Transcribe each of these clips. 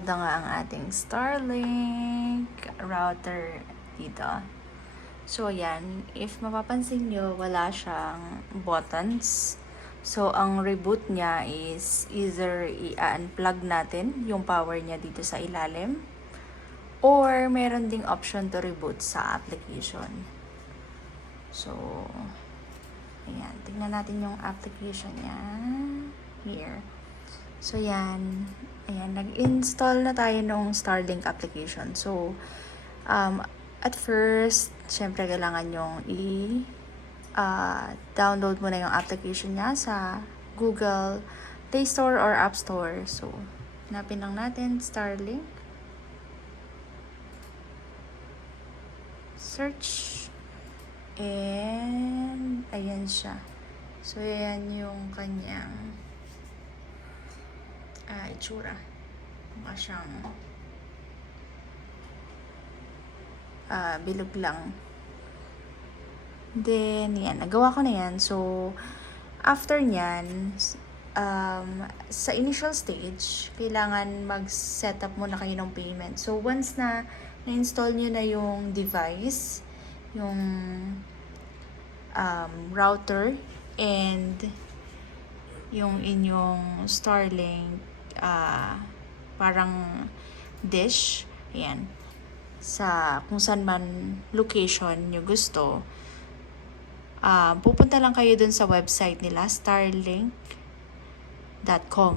installed na nga ang ating Starlink router dito. So, ayan. If mapapansin nyo, wala siyang buttons. So, ang reboot niya is either i-unplug natin yung power niya dito sa ilalim, or meron ding option to reboot sa application. So, ayan. Tingnan natin yung application niya. Here. So, yan. Ayan, nag-install na tayo ng Starlink application. So, at first, syempre kailangan yung download muna yung application niya sa Google Play Store or App Store. So, hanapin lang natin Starlink. Search. And, ayan siya. So, ayan yung kanyang itsura. Mukha siyang bilog lang. Then, yan. Nagawa ko na yan. So, after nyan, sa initial stage, kailangan mag-set up muna kayo ng payment. So, once na na-install nyo na yung device, yung router, and yung inyong Starlink parang dish, ayan, sa kung saan man location nyo gusto, pupunta lang kayo dun sa website nila, starlink.com.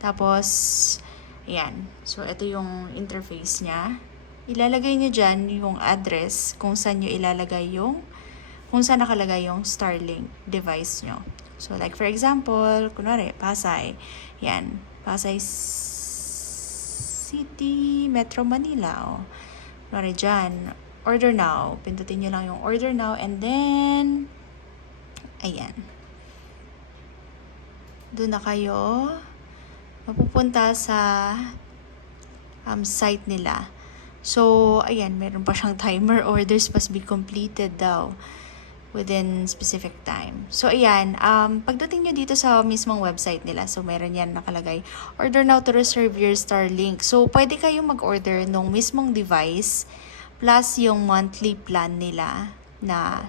Tapos, ayan, so ito yung interface niya. Ilalagay nyo dyan yung address kung saan nyo ilalagay kung saan nakalagay yung Starlink device nyo. So, like for example, kunwari, Pasay. Yan, Pasay City, Metro Manila. Kunwari dyan, order now. Pindutin nyo lang yung order now, and then, ayan. Doon na kayo mapupunta sa site nila. So, ayan, meron pa siyang timer. Orders must be completed daw within specific time. So, ayan, pagdating nyo dito sa mismong website nila, so meron yan nakalagay, order now to reserve your Starlink. So, pwede kayong mag-order nung mismong device plus yung monthly plan nila na,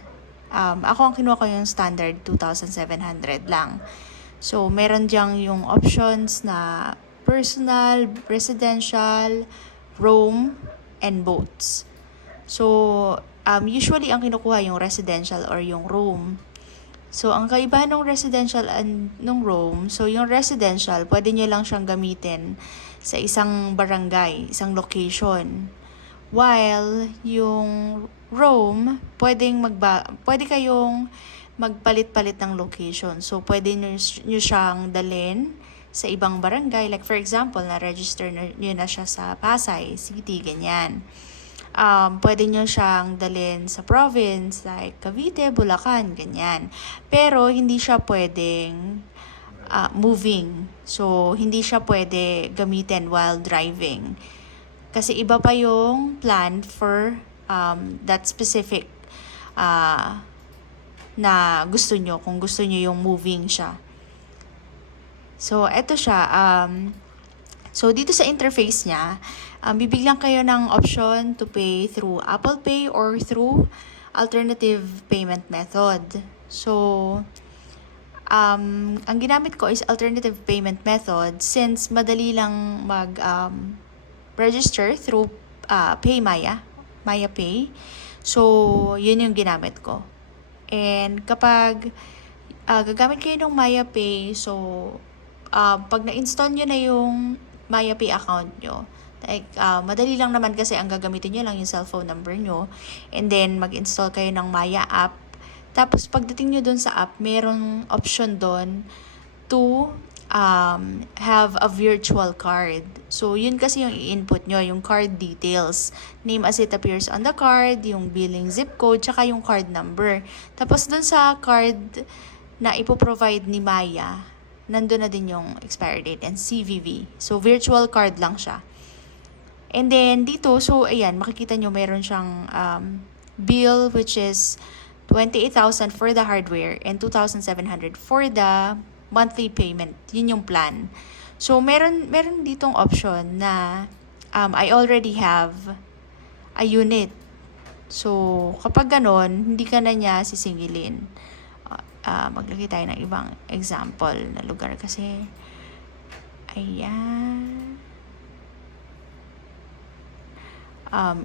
ako ang kinuha ko yung standard 2,700 lang. So, meron dyang yung options na personal, residential, roam, and boats. So, usually ang kinukuha yung residential or yung roam. So, ang kaibahan ng residential and ng roam, so yung residential, pwede nyo lang siyang gamitin sa isang barangay, isang location. While yung roam, pwede kayong magpalit-palit ng location. So, pwede nyo siyang dalhin sa ibang barangay. Like, for example, na-register nyo na siya sa Pasay City, ganyan. Pwede nyo siyang dalhin sa province, like Cavite, Bulacan, ganyan. Pero, hindi siya pwedeng moving. So, hindi siya pwede gamitin while driving. Kasi iba pa yung plan for that specific na gusto nyo, kung gusto nyo yung moving siya. So, eto siya. So, dito sa interface niya, bibigyan kayo ng option to pay through Apple Pay or through alternative payment method. So, ang ginamit ko is alternative payment method since madali lang mag-register through PayMaya, Maya Pay. So, yun yung ginamit ko. And kapag gagamit kayo ng Maya Pay, so, pag na-install nyo na yung Maya Pay account nyo, like, madali lang naman kasi ang gagamitin nyo lang yung cellphone number nyo, and then mag-install kayo ng Maya app. Tapos pagdating nyo dun sa app, merong option dun to have a virtual card. So, yun kasi yung i-input nyo, yung card details. Name as it appears on the card, yung billing zip code, tsaka yung card number. Tapos dun sa card na ipoprovide ni Maya, nandun na din yung expiry date and CVV. So, virtual card lang siya. And then, dito, so, ayan, makikita nyo meron siyang bill which is 28,000 for the hardware and 2,700 for the monthly payment. Yun yung plan. So, meron ditong option na I already have a unit. So, kapag ganon, hindi ka na niya sisingilin. Maglagay tayo ng ibang example na lugar kasi. Ayan.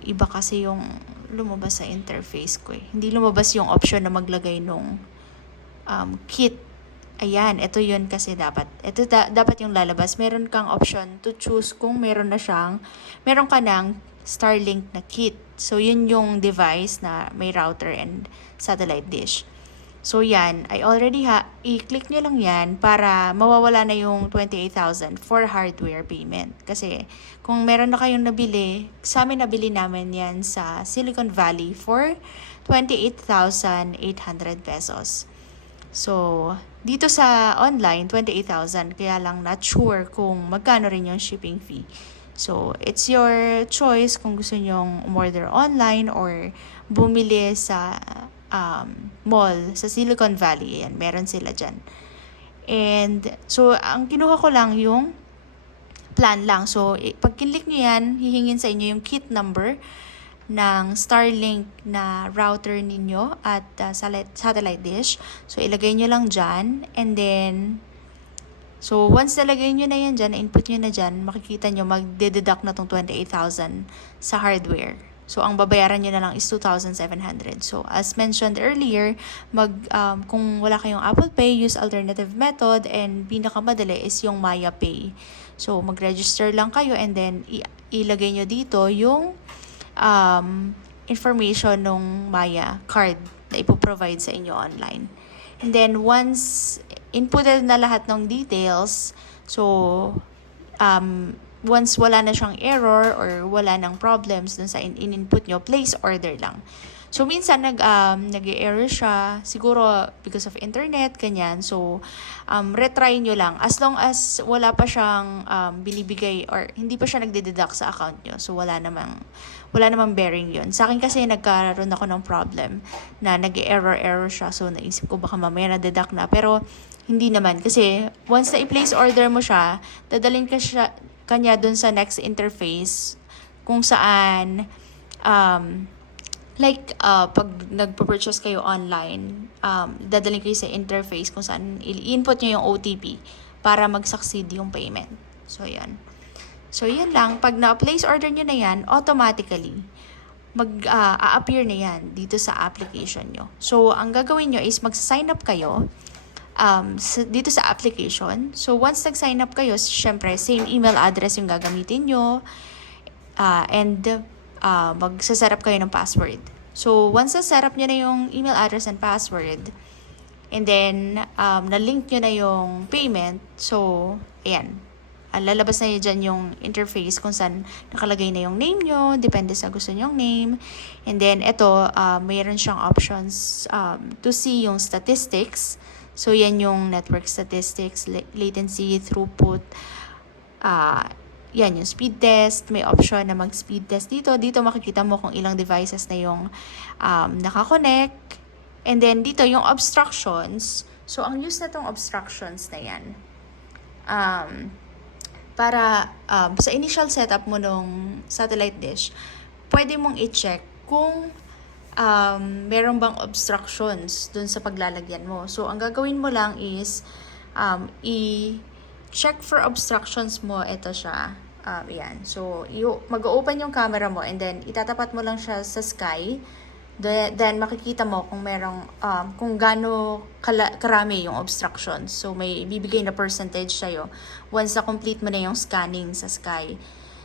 Iba kasi yung lumabas sa interface ko eh. Hindi lumabas yung option na maglagay nung kit. Ayan, ito yun kasi dapat. Ito dapat yung lalabas. Meron kang option to choose kung meron ka ng Starlink na kit. So, yun yung device na may router and satellite dish. So, yan. I-click nyo lang yan para mawawala na yung 28,000 for hardware payment. Kasi, kung meron na kayong nabili, sa amin nabili namin yan sa Silicon Valley for 28,800 pesos. So, dito sa online, 28,000. Kaya lang not sure kung magkano rin yung shipping fee. So, it's your choice kung gusto nyong umorder online or bumili sa mall sa Silicon Valley. Ayan, meron sila dyan. And, so, ang kinuha ko lang yung plan lang. So, pag kinlik nyo yan, hihingin sa inyo yung kit number ng Starlink na router ninyo at satellite dish. So, ilagay nyo lang dyan. And then, so, once nalagay nyo na yan dyan, input nyo na dyan, makikita nyo magde-deduct na tong 28,000 sa hardware. So, ang babayaran nyo na lang is 2,700. So, as mentioned earlier, kung wala kayong Apple Pay, use alternative method, and pinakamadali is yung Maya Pay. So, mag-register lang kayo and then ilagay nyo dito yung information ng Maya card na ipoprovide sa inyo online. And then, once inputted na lahat ng details, so, once wala na siyang error or wala nang problems dun sa in-input nyo, place order lang. So, minsan nag-error siya, siguro because of internet, ganyan. So, retry nyo lang. As long as wala pa siyang binibigay or hindi pa siya nagde-deduct sa account nyo. So, wala namang bearing yun. Sa akin kasi nagkaroon ako ng problem na nag-error siya. So, naisip ko baka mamaya na-deduct na. Pero, hindi naman. Kasi, once na i-place order mo siya, dadalhin kanya dun sa next interface kung saan pag nagpo-purchase kayo online, dadalhin kayo sa interface kung saan i-input nyo yung OTP para mag-succeed yung payment. So, yan. So, yan lang. Pag na-place order nyo na yan, automatically, mag-a-appear na yan dito sa application nyo. So, ang gagawin nyo is mag-sign up kayo dito sa application. So, once nag-sign up kayo, syempre, same email address yung gagamitin nyo. And magsaset up kayo ng password. So, once na-set up nyo na yung email address and password, and then, na-link nyo na yung payment, so, ayan. Lalabas na yun dyan yung interface kung saan nakalagay na yung name nyo, depende sa gusto nyong name. And then, ito, mayroon siyang options to see yung statistics. So, yan yung network statistics, latency, throughput, yan yung speed test. May option na mag-speed test dito. Dito makikita mo kung ilang devices na yung nakakonect. And then, dito yung obstructions. So, ang use na tong obstructions na yan, para sa initial setup mo nung satellite dish, pwede mong i-check kung meron bang obstructions dun sa paglalagyan mo. So, ang gagawin mo lang is i-check for obstructions mo. Ito siya. Yan. So, mag-open yung camera mo and then itatapat mo lang siya sa sky. Then, makikita mo kung merong, kung gaano karami yung obstructions. So, may bibigay na percentage sa'yo once na-complete mo na yung scanning sa sky.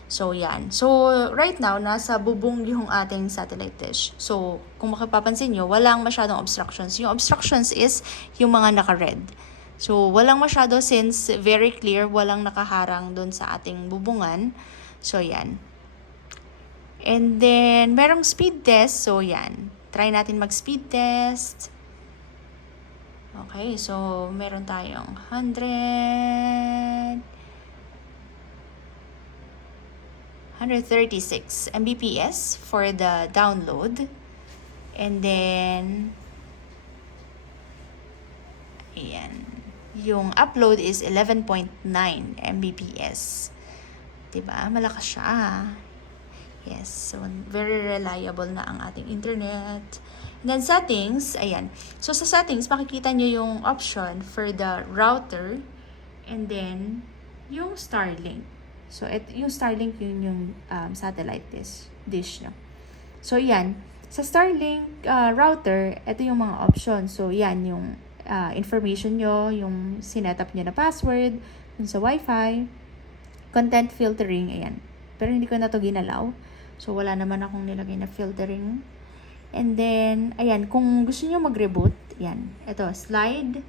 So, yan. So, right now, nasa bubong yung ating satellite dish. So, kung makipapansin nyo, walang masyadong obstructions. Yung obstructions is yung mga naka-red. So, walang masyado since very clear, walang nakaharang dun sa ating bubungan. So, yan. And then, merong speed test. So, yan. Try natin mag-speed test. Okay, so, meron tayong 136 Mbps for the download. And then, ayan. yung upload is 11.9 Mbps. Diba? Malakas siya. Yes. So, very reliable na ang ating internet. And then, settings. Ayan. So, sa settings, makikita nyo yung option for the router. And then, yung Starlink. So, yung Starlink, yun yung satellite dish nyo. So, yan. Sa Starlink router, ito yung mga options. So, yan yung information nyo, yung sinetup nyo na password, yung sa Wi-Fi, content filtering, ayan. Pero hindi ko na to ginalaw. So, wala naman akong nilagay na filtering. And then, ayan, kung gusto nyo mag-reboot, ayan. Ito, slide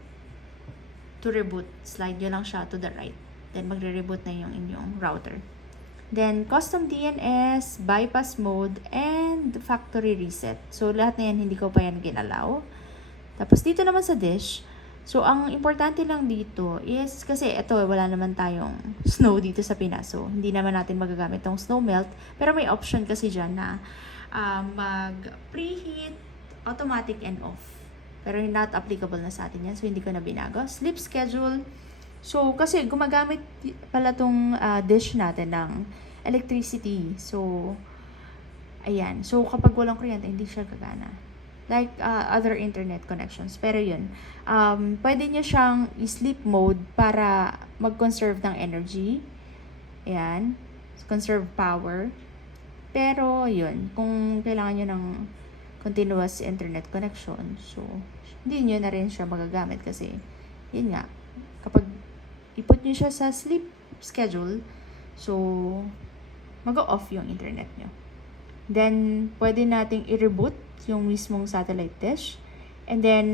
to reboot. Slide nyo lang siya to the right. Then, magre-reboot na yung inyong router. Then, custom DNS, bypass mode, and factory reset. So, lahat na yan, hindi ko pa yan ginalaw. Tapos, dito naman sa dish, so, ang importante lang dito is, kasi ito, wala naman tayong snow dito sa Pinas. So, hindi naman natin magagamit tong snow melt. Pero may option kasi dyan na mag-preheat, automatic, and off. Pero not applicable na sa atin yan. So, hindi ko na binago. Sleep schedule. So, kasi gumagamit pala tong dish natin ng electricity. So, ayan. So, kapag walang kuryente, hindi siya gagana. Like other internet connections. Pero yun, pwede nyo siyang i-sleep mode para mag-conserve ng energy. Ayan. Conserve power. Pero yun, kung kailangan nyo ng continuous internet connection, so, hindi nyo na rin siya magagamit kasi, yun nga, kapag i-put nyo siya sa sleep schedule, so, mag-off yung internet nyo. Then, pwede nating i-reboot yung mismong satellite dish. And then,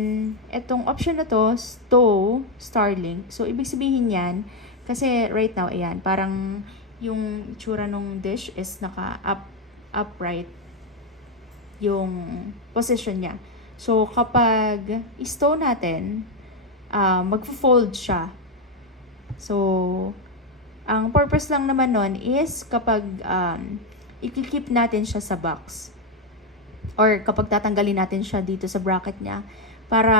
etong option na to, stow Starlink. So, ibig sabihin yan, kasi right now, ayan, parang yung itsura nung dish is upright yung position niya. So, kapag i-stow natin, mag-fold siya. So, ang purpose lang naman nun is kapag i-keep natin siya sa box. Or kapag tatanggalin natin siya dito sa bracket niya, para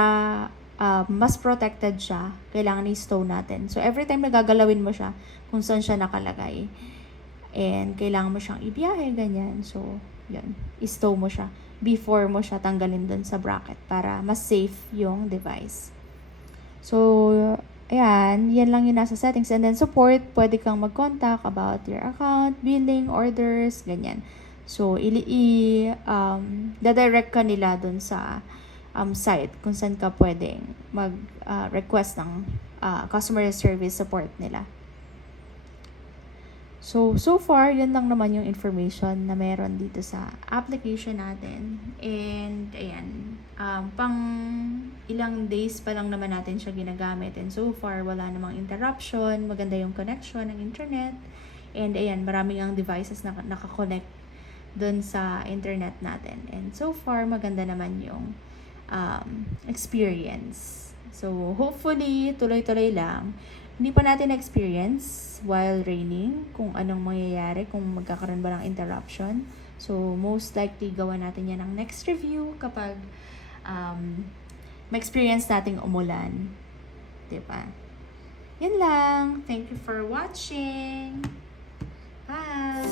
mas protected siya, kailangan i-stow natin. So, every time na gagalawin mo siya, kung saan siya nakalagay, and kailangan mo siyang ibiyahe, ganyan. So, yun, i-stow mo siya before mo siya tanggalin dun sa bracket para mas safe yung device. So, ayan, yan lang yung nasa settings. And then support, pwede kang mag-contact about your account, billing, orders, ganyan. So, dadirect ka nila dun sa site kung saan ka pwedeng mag-request ng customer service support nila. So far, yun lang naman yung information na meron dito sa application natin. And, ayan, pang ilang days pa lang naman natin siya ginagamit. And so far, wala namang interruption, maganda yung connection ng internet. And, ayan, maraming ang devices na nakakonect dun sa internet natin. And so far, maganda naman yung experience. So, hopefully, tuloy-tuloy lang. Hindi pa natin experience while raining kung anong mangyayari, kung magkakaroon ba ng interruption. So, most likely, gawa natin yan ng next review kapag ma-experience nating umulan. Diba? Yan lang. Thank you for watching. Bye!